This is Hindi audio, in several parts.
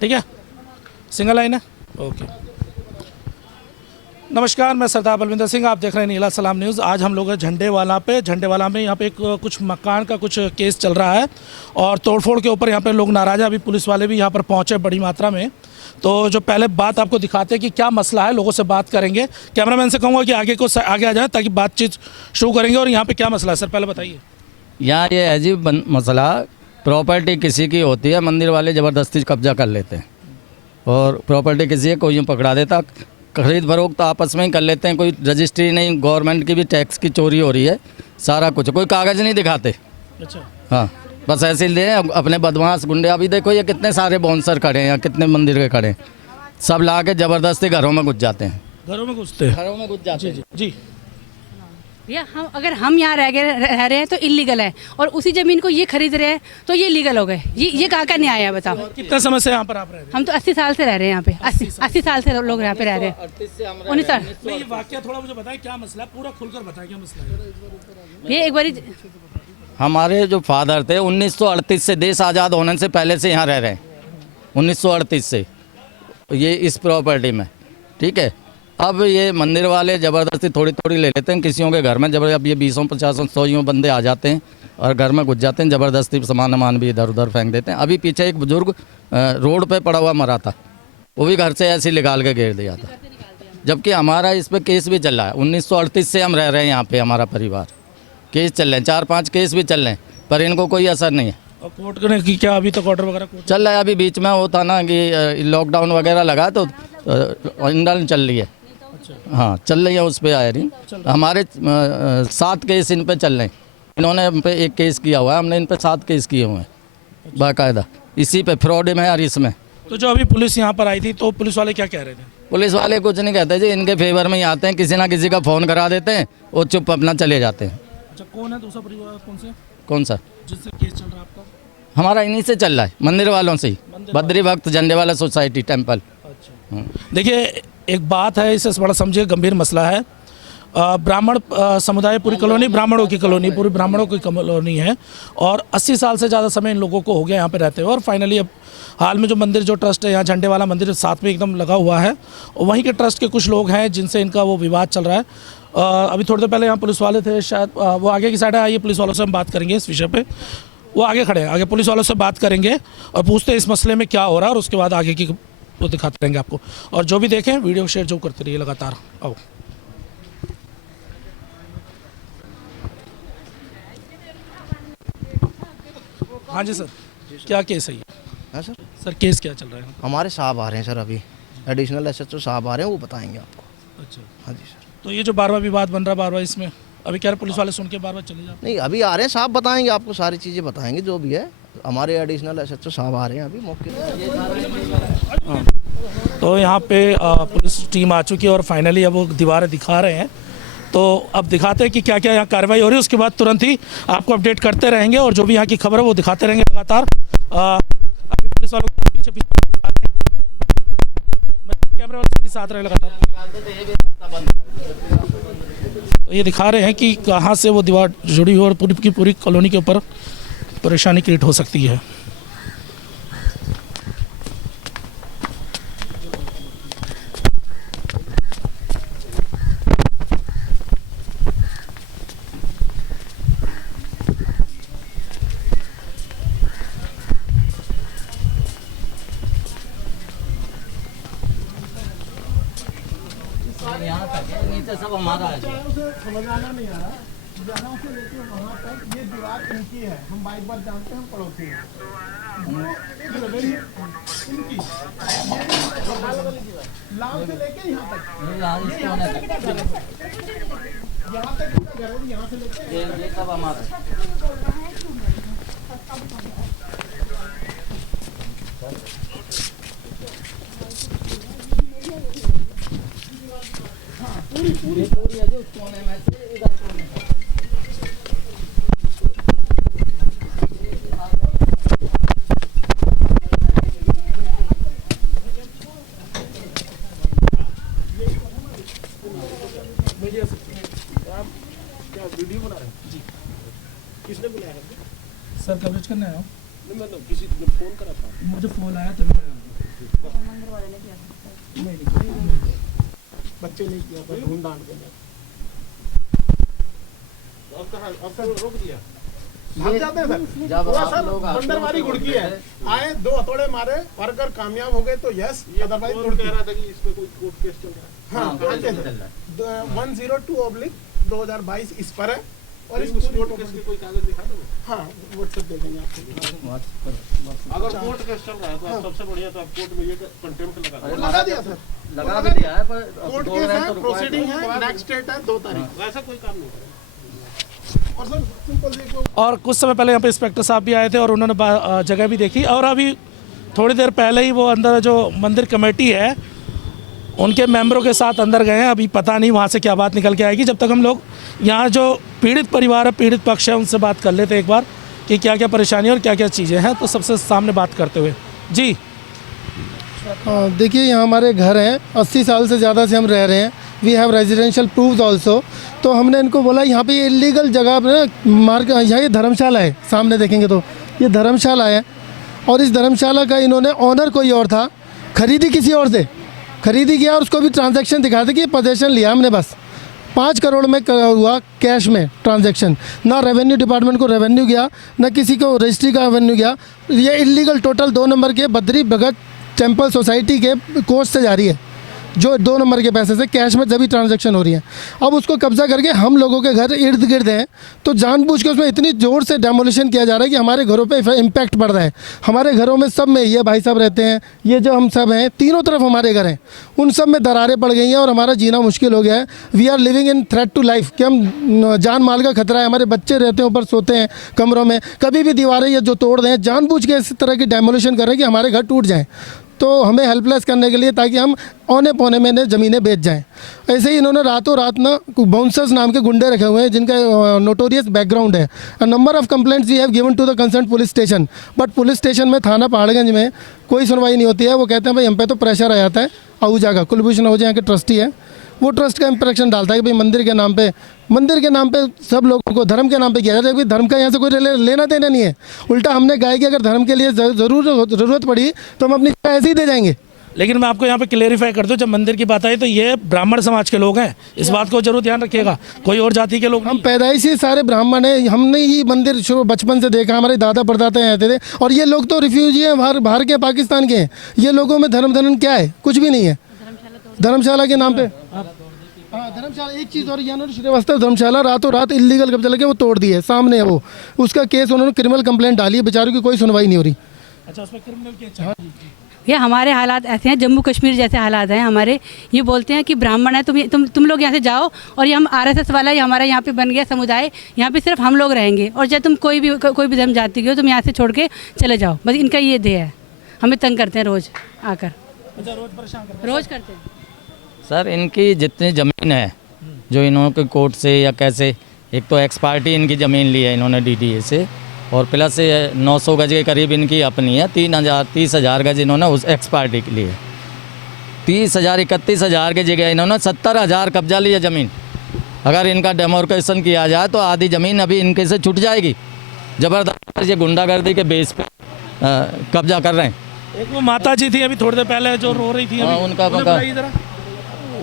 ठीक है, सिंगल लाइन है, ओके। नमस्कार, मैं सरदार बलविंदर सिंह, आप देख रहे हैं नीला सलाम न्यूज़। आज हम लोग हैं झंडेवाला पे। झंडेवाला में यहाँ पे एक कुछ मकान का कुछ केस चल रहा है और तोड़फोड़ के ऊपर यहाँ पे लोग नाराज़ हैं। अभी पुलिस वाले भी यहाँ पर पहुँचे बड़ी मात्रा में। तो जो पहले बात आपको दिखाते हैं कि क्या मसला है, लोगों से बात करेंगे। कैमरामैन से कहूँगा कि आगे आ जाए ताकि बातचीत शुरू करेंगे। और यहाँ पर क्या मसला है सर, पहले बताइए। यहाँ ये है जी मसला, प्रॉपर्टी किसी की होती है, मंदिर वाले ज़बरदस्ती कब्जा कर लेते हैं और प्रॉपर्टी किसी है कोई यूँ पकड़ा देता, खरीद फरोख्त तो आपस में ही कर लेते हैं। कोई रजिस्ट्री नहीं, गवर्नमेंट की भी टैक्स की चोरी हो रही है, सारा कुछ, कोई कागज़ नहीं दिखाते। अच्छा, हाँ, बस ऐसे ही दे अपने बदमाश गुंडे। अभी देखो ये कितने सारे बाउंसर खड़े हैं या कितने मंदिर के खड़े हैं, सब ला के ज़बरदस्ती घरों में घुस जाते हैं। घरों में घुसते हैं, घरों में घुस जाते हैं। जी भैया अगर हम यहाँ रह रहे हैं तो इलीगल है, और उसी ज़मीन को ये खरीद रहे हैं तो ये लीगल हो गए। ये कहाँ का न्याय है बताओ। कितने समय से यहाँ पर आप रह रहे हैं? हम तो 80 साल से रह रहे हैं यहाँ पे। 80 साल से लोग यहाँ पे रह रहे हैं। 19 साल। नहीं, ये वाकया थोड़ा मुझे बताएं, क्या मसला है, पूरा खुलकर बताएं क्या मसला है। ये एक बारी हमारे जो फादर थे 1938 से, देश आज़ाद होने से पहले से यहाँ रह रहे हैं, 1938 से ये इस प्रॉपर्टी में, ठीक है। अब ये मंदिर वाले ज़बरदस्ती थोड़ी थोड़ी ले लेते हैं किसियों के घर में। जब अब ये 20 50 100 बंदे आ जाते हैं और घर में घुस जाते हैं, ज़बरदस्ती सामान भी इधर उधर फेंक देते हैं। अभी पीछे एक बुजुर्ग रोड पे पड़ा हुआ मरा था, वो भी घर से ऐसे ही निकाल के घेर दिया था, जबकि हमारा इस पर केस भी चल रहा है। 1938 से हम रह रहे हैं यहाँ पे, हमारा परिवार, केस चल रहे हैं, 4-5 केस भी चल रहे हैं, पर इनको कोई असर नहीं है। और कोर्ट ने की क्या अभी तक ऑर्डर वगैरह चल रहा है। अभी बीच में वो था ना कि लॉकडाउन वगैरह लगा तो इंडल चल रही है। हाँ, चल रही है, उस पर आए रही। हमारे 7 केस इन पे चल रहे हैं। इन्होंने हम पे 1 केस किया हुआ है, हमने इन पे 7 केस किए हुए हैं बाकायदा, इसी पे फ्रॉड में और इसमें। तो जो अभी पुलिस यहाँ पर आई थी तो पुलिस वाले क्या कह रहे थे? पुलिस वाले कुछ नहीं कहते जी, इनके फेवर में ही आते हैं, किसी ना किसी का फ़ोन करा देते हैं, वो चुप अपना चले जाते हैं। अच्छा, कौन है दूसरा परिवार, कौन सा जिससे केस चल रहा है आपका? हमारा इन्हीं से चल रहा है, मंदिर वालों से ही, बद्री भक्त झंडेवाला सोसाइटी टेम्पल। अच्छा, देखिए एक बात है, इसे बड़ा समझिए गंभीर मसला है। ब्राह्मण समुदाय, पूरी कॉलोनी ब्राह्मणों की कॉलोनी, पूरी ब्राह्मणों की कॉलोनी है और 80 साल से ज़्यादा समय इन लोगों को हो गया यहाँ पे रहते हुए। और फाइनली अब हाल में जो मंदिर, जो ट्रस्ट है यहाँ झंडेवाला मंदिर साथ में एकदम लगा हुआ है, और वहीं के ट्रस्ट के कुछ लोग हैं जिनसे इनका वो विवाद चल रहा है। अभी थोड़ी देर पहले यहाँ पुलिस वाले थे, शायद वो आगे की साइड है, आइए पुलिस वालों से हम बात करेंगे इस विषय पे। वो आगे खड़े हैं, आगे पुलिस वालों से बात करेंगे और पूछते हैं इस मसले में क्या हो रहा है, और उसके बाद आगे की वो दिखाते रहेंगे आपको। और जो भी देखें वीडियो शेयर जो करते रहिए लगातार। आओ, हाँ जी सर, क्या केस है ये? है सर, सर केस क्या चल रहा है? हमारे साहब आ रहे हैं सर, अभी एडिशनल एसएचओ साहब आ रहे हैं, वो बताएंगे आपको। अच्छा, हाँ जी सर। तो ये जो बार बार विवाद बन रहा है, बार बार इसमें अभी क्या पुलिस वाले सुन के बार बार चले जाते? नहीं, अभी आ रहे हैं साहब, बताएंगे आपको, सारी चीज़ें बताएंगे जो भी है। हमारे एडिशनल एसएचओ साहब आ रहे हैं अभी मौके पर। तो यहाँ पे पुलिस टीम आ चुकी है और फाइनली अब वो दीवारें दिखा रहे हैं। तो अब दिखाते हैं कि क्या क्या यहाँ कार्रवाई हो रही है, उसके बाद तुरंत ही आपको अपडेट करते रहेंगे और जो भी यहाँ की खबर है वो दिखाते रहेंगे लगातार। अभी पुलिस वालों के पीछे कैमरे वाले साथ रहे लगातार। तो ये दिखा रहे हैं कि कहाँ से वो दीवार जुड़ी हुई और पूरी की पूरी कॉलोनी के ऊपर परेशानी क्रिएट हो सकती है। यहाँ तक है, नीचे सब हमारा है। समझाना नहीं आ रहा, जाना से लेके वहाँ तक ये दीवार इनकी है, हम बाइक बार जानते हैं, हम पड़ोसी हैं। इनकी लाल से लेके यहाँ तक इसका घर है, यहाँ से लेके ये सब हमारा है। पूरी है जो कोने में से इधर कोने में। क्या वीडियो बना रहे हैं? जी, किसने बुलाया है? सर कवरेज करना है? नहीं, मतलब किसी ने फोन करा था, मुझे फ़ोन आया तभी मैं बच्चे नहीं किया था ढूंढ डांड के रोक दिया भाग जाते हैं सर। जब पूरा आप सर लोग बंदरवारी गुड़की है, आए 2 हथौड़े मारे और अगर कामयाब हो गए तो यस, अदरवाइज गुड़की। कह रहा था कि इस पे कोई कोर्ट केस चल रहा है। हाँ, कहाँ चल रहा है? 102/2022 इस पर है और इस कोर्ट केस के कोई कागज दिखा दो। हाँ, व्हाट्सएप दे देंगे आपको। अगर कोर्ट केस चल रहा है तो आप सबसे बढ़िया तो आप कोर्ट में ये कंटेम्प्ट लगा दिया सर, लगा भी दिया है, पर कोर्ट केस है, प्रोसीडिंग है, नेक्स्ट डेट है 2 तारीख। वैसा कोई काम नहीं करेगा। और सर सिंपल देखो, और कुछ समय पहले यहाँ पे इंस्पेक्टर साहब भी आए थे और उन्होंने जगह भी देखी, और अभी थोड़ी देर पहले ही वो अंदर जो मंदिर कमेटी है उनके मेंबरों के साथ अंदर गए हैं। अभी पता नहीं वहाँ से क्या बात निकल के आएगी। जब तक हम लोग यहाँ जो पीड़ित परिवार है, पीड़ित पक्ष है, उनसे बात कर लेते हैं एक बार कि क्या क्या परेशानी और क्या क्या चीज़ें हैं, तो सबसे सामने बात करते हुए जी। देखिए, यहाँ हमारे घर हैं, 80 साल से ज़्यादा से हम रह रहे हैं। We have residential proofs also. तो हमने इनको बोला यहाँ पे इलीगल जगह पे मार्क, यहाँ ये धर्मशाला है, सामने देखेंगे तो ये धर्मशाला है, और इस धर्मशाला का इन्होंने ऑनर कोई और था, खरीदी किसी और से खरीदी किया, और उसको भी ट्रांजैक्शन दिखा थे कि पोजेशन लिया हमने, बस 5 करोड़ में हुआ कैश में ट्रांजैक्शन। ना रेवेन्यू डिपार्टमेंट को रेवेन्यू गया, ना किसी को रजिस्ट्री का रेवेन्यू गया। ये इलीगल टोटल 2 नंबर के बद्री भगत टेम्पल सोसाइटी के कोर्स से जारी है, जो 2 नंबर के पैसे से कैश में जब भी ट्रांजैक्शन हो रही है। अब उसको कब्जा करके हम लोगों के घर इर्द गिर्द हैं, तो जानबूझ के उसमें इतनी ज़ोर से डेमोलिशन किया जा रहा है कि हमारे घरों पे इम्पैक्ट पड़ रहा है। हमारे घरों में सब में, ये भाई साहब रहते हैं, ये जो हम सब हैं, तीनों तरफ हमारे घर हैं, उन सब में दरारें पड़ गई हैं और हमारा जीना मुश्किल हो गया है। We are living in threat to life, कि हम जान माल का खतरा है। हमारे बच्चे रहते हैं ऊपर, सोते हैं कमरों में, कभी भी दीवारें ये जो तोड़ दें, जानबूझ के इस तरह की डेमोलिशन कर रहे हैं कि हमारे घर टूट जाएँ। तो हमें हेल्पलेस करने के लिए, ताकि हम औने पौने में ज़मीनें बेच जाएं। ऐसे ही इन्होंने रातों रात ना बाउंसर्स नाम के गुंडे रखे हुए हैं, जिनका नोटोरियस बैकग्राउंड है। A number of complaints we have given to the concern police station, but police station में, थाना पहाड़गंज में कोई सुनवाई नहीं होती है। वो कहते हैं भाई हम पे तो प्रेशर आ जाता है। आहूजा का कुलभूषण आहूजा यहाँ के ट्रस्टी है, वो ट्रस्ट का इंप्रेशन डालता है कि भाई मंदिर के नाम पे सब लोगों को धर्म के नाम पे किया जाता है। भाई धर्म का यहाँ से कोई लेना देना नहीं है। उल्टा हमने कहा कि अगर धर्म के लिए ज़रूरत पड़ी तो हम अपनी ऐसे ही दे जाएंगे। लेकिन मैं आपको यहाँ पे क्लेरिफाई कर दूं, जब मंदिर की बात आई तो ये ब्राह्मण समाज के लोग हैं, इस बात को जरूर ध्यान रखिएगा, कोई और जाति के लोग हम पैदाइशी सारे ब्राह्मण हैं। हमने ही मंदिर बचपन से देखा, हमारे दादा परदादा यहाँ आते थे। और ये लोग तो रिफ्यूजी हैं, बाहर के, पाकिस्तान के हैं। ये लोगों में धर्म क्या है? कुछ भी नहीं है। धर्मशाला के नाम पे, हाँ धर्मशाला, एक चीज़ और, यहाँ श्रीवास्तव धर्मशाला रातों रात इलीगल कब्जा लगे वो तोड़ दी है, सामने है वो। उसका केस उन्होंने क्रिमिनल कंप्लेंट डाली है, बेचारों की कोई सुनवाई नहीं हो रही। अच्छा, उसमें क्रिमिनल केस? हाँ जी। ये हमारे हालात ऐसे हैं, जम्मू कश्मीर जैसे हालात हैं हमारे। ये बोलते हैं कि ब्राह्मण है, तुम लोग यहाँ से जाओ, और ये हम RSS वाला, ये हमारा यहाँ पे बन गया समुदाय, यहाँ पे सिर्फ हम लोग रहेंगे, और जब तुम कोई भी धर्म जाति के हो, तुम यहाँ से छोड़ के चले जाओ। बस इनका ये ध्येय है। हमें तंग करते हैं रोज़ आकर। अच्छा, रोज़ परेशान करते रोज़ करते हैं सर। इनकी जितनी ज़मीन है, जो इन्होंने कोर्ट से या कैसे, एक तो एक्स पार्टी इनकी ज़मीन ली है इन्होंने DDA से, और प्लस 900 गज के करीब इनकी अपनी है। 30,000 गज इन्होंने उस एक्स पार्टी के लिए, 31,000 की जगह इन्होंने 70,000 कब्जा लिया ज़मीन। अगर इनका डेमोक्रेशन किया जाए तो आधी ज़मीन अभी इनके से छूट जाएगी। ज़बरदस्त ये गुंडागर्दी के बेस पे कब्जा कर रहे हैं। एक वो माता जी थी अभी थोड़ी देर पहले जो रो रही थी, उनका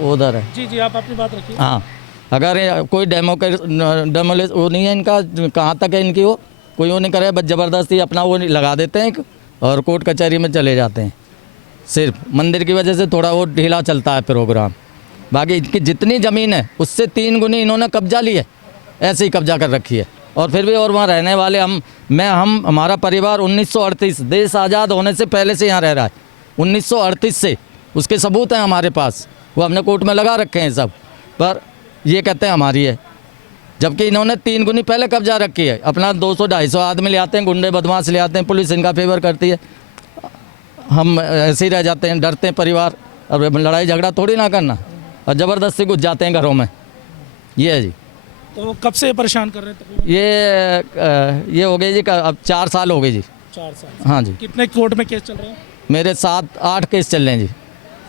उधर है। जी जी, आप अपनी बात रखिए। हाँ, अगर कोई डेमोलिश वो नहीं है इनका, कहाँ तक है इनकी, वो कोई वो नहीं करे, बस ज़बरदस्ती अपना वो लगा देते हैं और कोर्ट कचहरी में चले जाते हैं। सिर्फ मंदिर की वजह से थोड़ा वो ढीला चलता है प्रोग्राम। बाकी इनकी जितनी ज़मीन है उससे 3 गुनी इन्होंने कब्जा ली है, ऐसे ही कब्जा कर रखी है। और फिर भी, और वहाँ रहने वाले हमारा परिवार 1938, देश आज़ाद होने से पहले से यहाँ रह रहा है, 1938 से। उसके सबूत हैं हमारे पास, वो हमने कोर्ट में लगा रखे हैं सब, पर ये कहते हैं हमारी है, जबकि इन्होंने 3 गुनी पहले कब्जा रखी है। अपना 200-250 आदमी ले आते हैं, गुंडे बदमाश ले आते हैं, पुलिस इनका फेवर करती है, हम ऐसे ही रह जाते हैं, डरते हैं परिवार। अब लड़ाई झगड़ा थोड़ी ना करना, और ज़बरदस्ती घुस जाते हैं घरों में। ये है जी। तो कब से परेशान कर रहे थे? ये हो गए जी, अब 4 साल हो गए जी। 4 साल? हाँ जी। कितने कोर्ट में केस चल रहे हैं? मेरे 7-8 केस चल रहे हैं जी,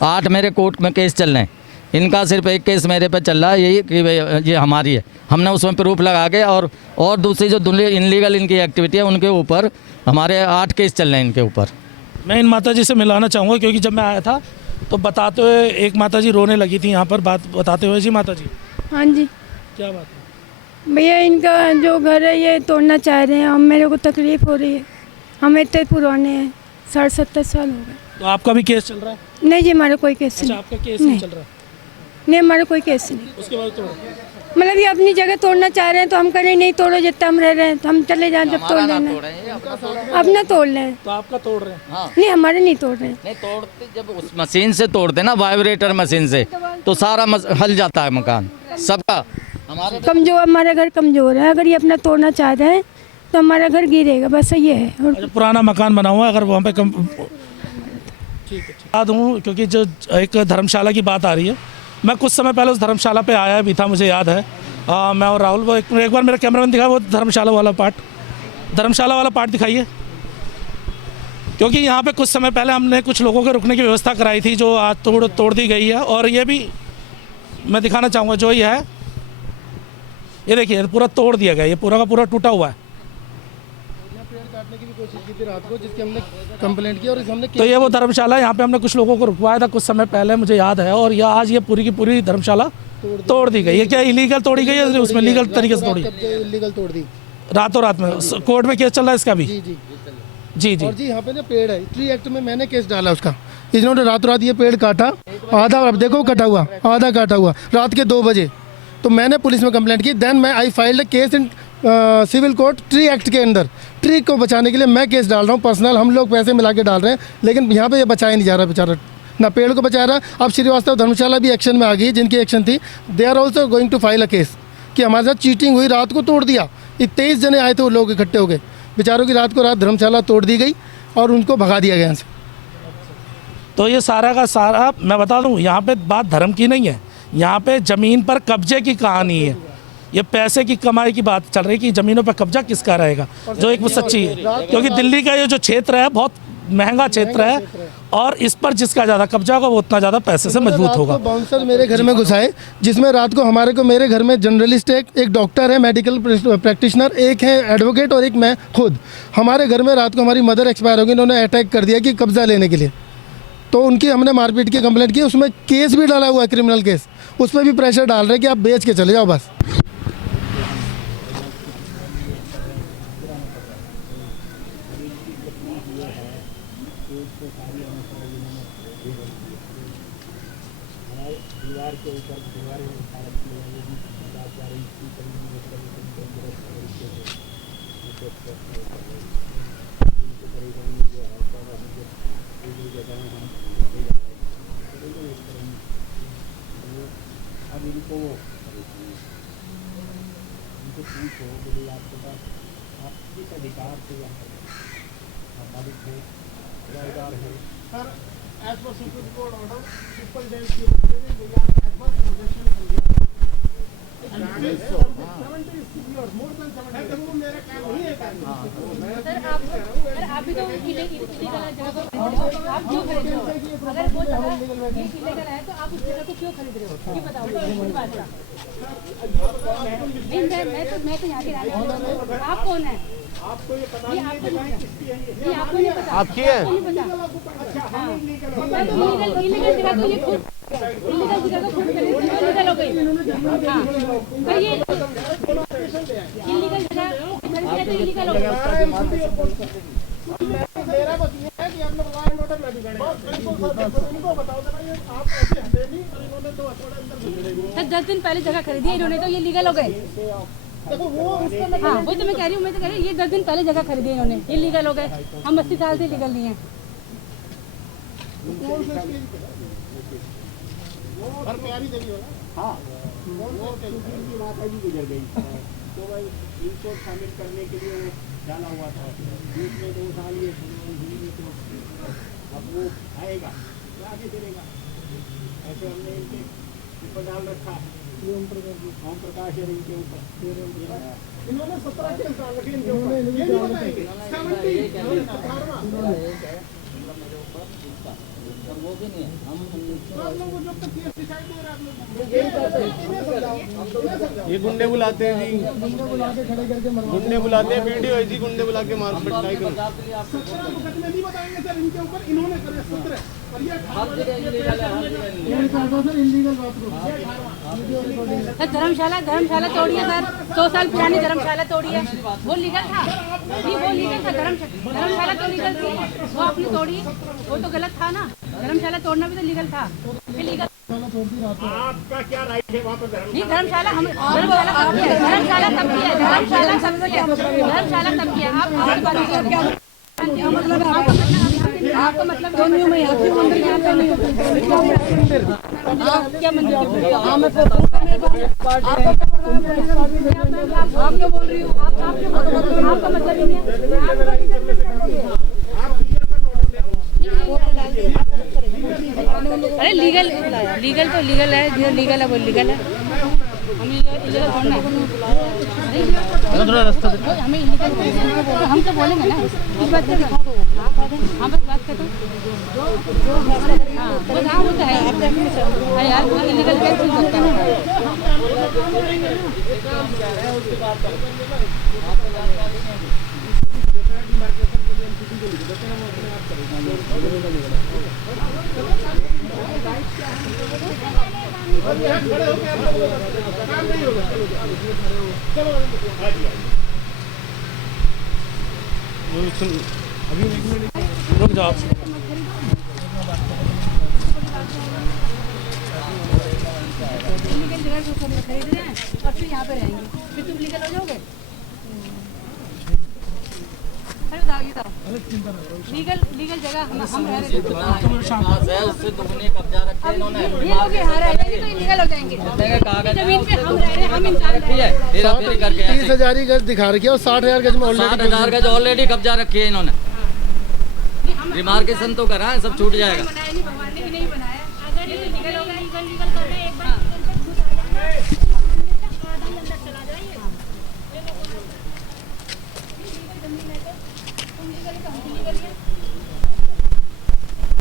8 मेरे कोर्ट में केस चल रहे हैं। इनका सिर्फ एक केस मेरे पे चल रहा है, यही कि ये हमारी है। हमने उसमें प्रूफ लगा के, और दूसरी जो इनलीगल इनकी एक्टिविटी है उनके ऊपर हमारे 8 केस चल रहे हैं इनके ऊपर। मैं इन माता जी से मिलाना चाहूँगा, क्योंकि जब मैं आया था तो बताते हुए एक माता जी रोने लगी थी यहाँ पर बात बताते हुए। जी माता जी, हाँ जी क्या बात है? भैया, इनका जो घर है ये तोड़ना चाह रहे हैं। हम मेरे को तकलीफ़ हो रही है। हम इतने पुराने हैं, 70 साल हो गए। तो आपका भी केस चल रहा है? नहीं जी, हमारा कोई केस अच्छा, नहीं। आपका केस नहीं चल रहा है, नहीं, हमारा कोई केस नहीं। उसके बाद तो मतलब ये अपनी जगह तोड़ना चाह रहे हैं तो हम करें नहीं, तोड़ो जितना हम रह रहे हैं तो हम चले जाएं, जब तोड़ लेना अपना तोड़ लें। तो आपका तोड़ रहे हैं? नहीं, हमारे नहीं तोड़ रहे हैं। नहीं तोड़ते, जब उस मशीन से तोड़ते ना, वाइब्रेटर मशीन से, तो सारा हल जाता है मकान सबका। हमारे कमज़ोर, हमारा घर कमज़ोर है। अगर ये अपना तोड़ना चाह रहे हैं तो हमारा घर गिरेगा, बस ये है। और अच्छा, पुराना मकान बना हुआ है, अगर वहाँ पे ठीक है बता दूँ, क्योंकि जो एक धर्मशाला की बात आ रही है, मैं कुछ समय पहले उस धर्मशाला पे आया भी था, मुझे याद है। मैं और राहुल, वो एक बार मेरा कैमरामैन दिखाया वो धर्मशाला वाला पार्ट दिखाइए। क्योंकि यहाँ पे कुछ समय पहले हमने कुछ लोगों के रुकने की व्यवस्था कराई थी, जो आज तोड़ दी गई है। और ये भी मैं दिखाना चाहूँगा, जो ये है, ये देखिए पूरा तोड़ दिया गया, ये पूरा का पूरा टूटा हुआ है। काटने की भी कोशिश की थी रात को, जिसकी हमने कंप्लेंट की और हमने तो ये वो धर्मशाला है, यहाँ पे हमने कुछ लोगों को रुकवाया था कुछ समय पहले, मुझे याद है। और यह आज ये पूरी की पूरी धर्मशाला तोड़ दी गई है। क्या इलीगल तोड़ी गई है? उसमें लीगल तरीके से तोड़ी, इलीगल तोड़ दी रातों रात में। कोर्ट में केस चल रहा है इसका भी? जी जी जी जी। और जी यहाँ पे ना पेड़ है, ट्री एक्ट में मैंने केस डाला उसका। इन्होंने रातों रात ये पेड़ काटा, आधा, अब देखो कटा हुआ, आधा काटा हुआ, रात के 2 बजे। तो मैंने पुलिस में कंप्लेंट की। देन मैं I filed case in civil court, tree act के अंदर। ट्री को बचाने के लिए मैं केस डाल रहा हूँ पर्सनल, हम लोग पैसे मिला के डाल रहे हैं, लेकिन यहाँ पे ये बचाया नहीं जा रहा बेचारा, ना पेड़ को बचा रहा। अब श्रीवास्तव धर्मशाला भी एक्शन में आ गई, जिनकी एक्शन थी, they are also going to file a case कि हमारे साथ चीटिंग हुई, रात को तोड़ दिया। 23 जने आए थे, वो लोग इकट्ठे हो गए, बेचारों की रात धर्मशाला तोड़ दी गई और उनको भगा दिया गया यहाँ से। तो ये सारा का सारा मैं बता दूं, यहाँ पे बात धर्म की नहीं है, यहाँ पे ज़मीन पर कब्जे की कहानी है। ये पैसे की कमाई की बात चल रही है कि ज़मीनों पर कब्जा किसका रहेगा, जो एक वो सच्ची है। क्योंकि दिल्ली का ये जो क्षेत्र है बहुत महंगा क्षेत्र है, और इस पर जिसका ज़्यादा कब्जा होगा वो उतना ज़्यादा पैसे से मजबूत होगा। बाउंसर मेरे घर में घुसाए, जिसमें रात को मेरे घर में जर्नलिस्ट एक डॉक्टर है, मेडिकल प्रैक्टिशनर, एक है एडवोकेट और एक मैं खुद। हमारे घर में रात को हमारी मदर एक्सपायर हो गई, इन्होंने अटैक कर दिया कि कब्जा लेने के लिए। तो उनकी हमने मारपीट की कंप्लेंट की, उसमें केस भी डाला हुआ है, क्रिमिनल केस। उस पर भी प्रेशर डाल रहे हैं कि आप बेच के चले जाओ बस। Sir, as per Supreme Court order, people dance की we are adverse possession condition. 70 is yours, more than 70. वो मेरा काम नहीं है काम। सर आप भी तो इलीगल जगह पर आप क्यों खरीद रहे हो? अगर वो जगह ये इलीगल है तो आप उस जगह को क्यों खरीद रहे हो? ये बताओ मुझे बात का। मैं तो यहाँ की रहने वाली हूँ। आप कौन है? आपको ये पता नहीं है जगह किसकी है ये? ये आपको नहीं पता। आपकी है? इलीगल जगह तो ये खुद इलीगल जगह को खुद खरीद इलीगल हो गई। हाँ, पर ये इलीगल जगह तो इलीगल हो गई। मेरा बस ये है कि हम लोग लॉ एंड ऑर्डर में भी गए। बिल्कुल इनको बताओ जरा, ये आप ऐसे हटे नहीं और इन्होंने तो थोड़ा अंदर सर 10 दिन पहले जगह खरीदी है इन्होंने, तो ये लीगल हो गए। देखो वो उसका हाँ वो तो मैं कह रही हूँ, मैं तो कह रही हूँ ये 10 दिन पहले जगह खरीदी है इन्होंने, ये लीगल हो गए। हम 80 साल से लीगल नहीं है। और प्यारी देवी वाला हाँ वो की माता जी गुजर गई तो भाई इनको शामिल करने के लिए डाला हुआ था। बीच में 2 साल ये तो अब वो आएगा आगे चलेगा, ऐसे हमने इनके ऊपर डाल रखा है। ओम प्रकाश है इनके ऊपर, इन्होंने 17 केस डाल रखे इनके ऊपर। ये नहीं बताएंगे 70 ये गुंडे बुलाते हैं जी, गुंडे बुलाते हैं, वीडियो है जी, गुंडे बुला के मार पिटाई करो। नहीं बताएंगे सर, इनके ऊपर इन्होंने करे सत्र है। धर्मशाला तोड़ी है सर, 2 साल पुरानी धर्मशाला तोड़ी है। वो लीगल था, नहीं वो लीगल था, धर्मशाला तो लीगल थी, वो आपने तोड़ी, वो तो गलत था ना। धर्मशाला तोड़ना भी तो लीगल था, फिर लीगल आपका क्या राइट है वहाँ पर? नहीं धर्मशाला हम धर्मशाला तब की है, धर्मशाला तब की है, धर्मशाला तब की है, धर्मशाला तब की है। आप क्या मतलब आपका मतलब दोनों में यहाँ पे मंदिर यहाँ पे नहीं क्या मंदिर आप क्या बोल रही हो? आपका मतलब ही नहीं है। अरे लीगल तो लीगल है, जो लीगल है वो लीगल है। हम इलीगल थोड़ा हमें इलीगल हम तो बोलेंगे ना, इस बात का हाँ बस बात कर दो। हाँ बस हाँ वो तो है यार, वो इलीगल कैसे हो सकता है? रुक जाओ। इलीगल जगह को खरीद रहे हैं और फिर यहाँ पे रहेंगे, फिर तुम लीगल हो जाओगे। अरे बताओ ये बताओ, लीगल जगह हम रह रहे हैं, उससे दुगनी कब्जा रखे इन्होंने। ये लोग यहाँ रह जाएंगे तो इलीगल हो जाएंगे। जमीन पे हम रह रहे हैं, हम इंसान रह रहे हैं। करके 30,000 ही गज दिखा रखी है और 60,000 गज में ऑलरेडी 60,000 गज ऑलरेडी कब्जा रखी है इन्होंने। रिमार्केशन तो करा है, सब छूट जाएगा। बनाया नहीं, भगवान ने भी नहीं बनाया।